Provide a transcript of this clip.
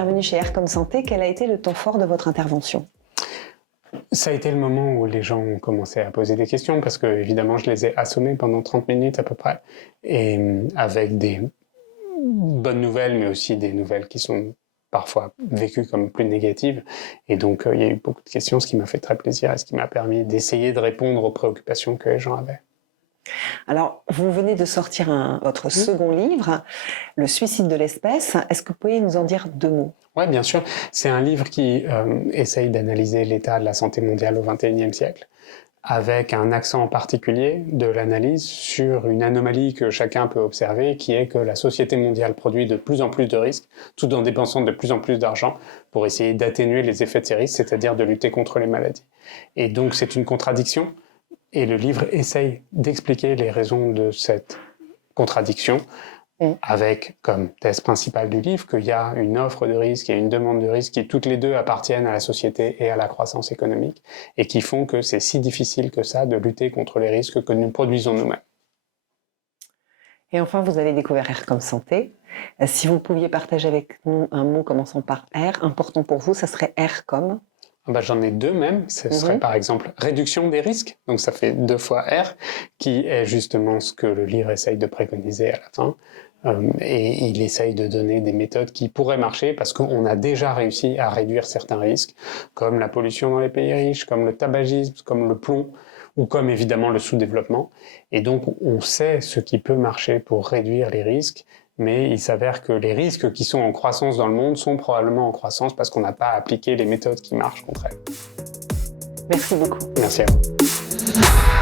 intervenu chez Aircom Santé, quel a été le temps fort de votre intervention? Ça a été le moment où les gens ont commencé à poser des questions parce que, évidemment, je les ai assommés pendant 30 minutes à peu près. Et avec des bonnes nouvelles, mais aussi des nouvelles qui sont parfois vécues comme plus négatives. Et donc, il y a eu beaucoup de questions, ce qui m'a fait très plaisir et ce qui m'a permis d'essayer de répondre aux préoccupations que les gens avaient. Alors, vous venez de sortir votre second livre, Le suicide de l'espèce. Est-ce que vous pourriez nous en dire 2 mots? Oui, bien sûr. C'est un livre qui essaye d'analyser l'état de la santé mondiale au XXIe siècle, avec un accent en particulier de l'analyse sur une anomalie que chacun peut observer, qui est que la société mondiale produit de plus en plus de risques, tout en dépensant de plus en plus d'argent pour essayer d'atténuer les effets de ces risques, c'est-à-dire de lutter contre les maladies. Et donc c'est une contradiction, et le livre essaye d'expliquer les raisons de cette contradiction, avec comme thèse principale du livre qu'il y a une offre de risque et une demande de risque qui toutes les deux appartiennent à la société et à la croissance économique et qui font que c'est si difficile que ça de lutter contre les risques que nous produisons nous-mêmes. Et enfin, vous avez découvert Aircom Santé. Si vous pouviez partager avec nous un mot commençant par R, important pour vous, ça serait R comme? J'en ai 2 même, ce serait par exemple réduction des risques, donc ça fait 2 fois R, qui est justement ce que le livre essaye de préconiser à la fin. Et il essaye de donner des méthodes qui pourraient marcher parce qu'on a déjà réussi à réduire certains risques, comme la pollution dans les pays riches, comme le tabagisme, comme le plomb, ou comme évidemment le sous-développement. Et donc on sait ce qui peut marcher pour réduire les risques, mais il s'avère que les risques qui sont en croissance dans le monde sont probablement en croissance parce qu'on n'a pas appliqué les méthodes qui marchent contre elles. Merci beaucoup. Merci à vous.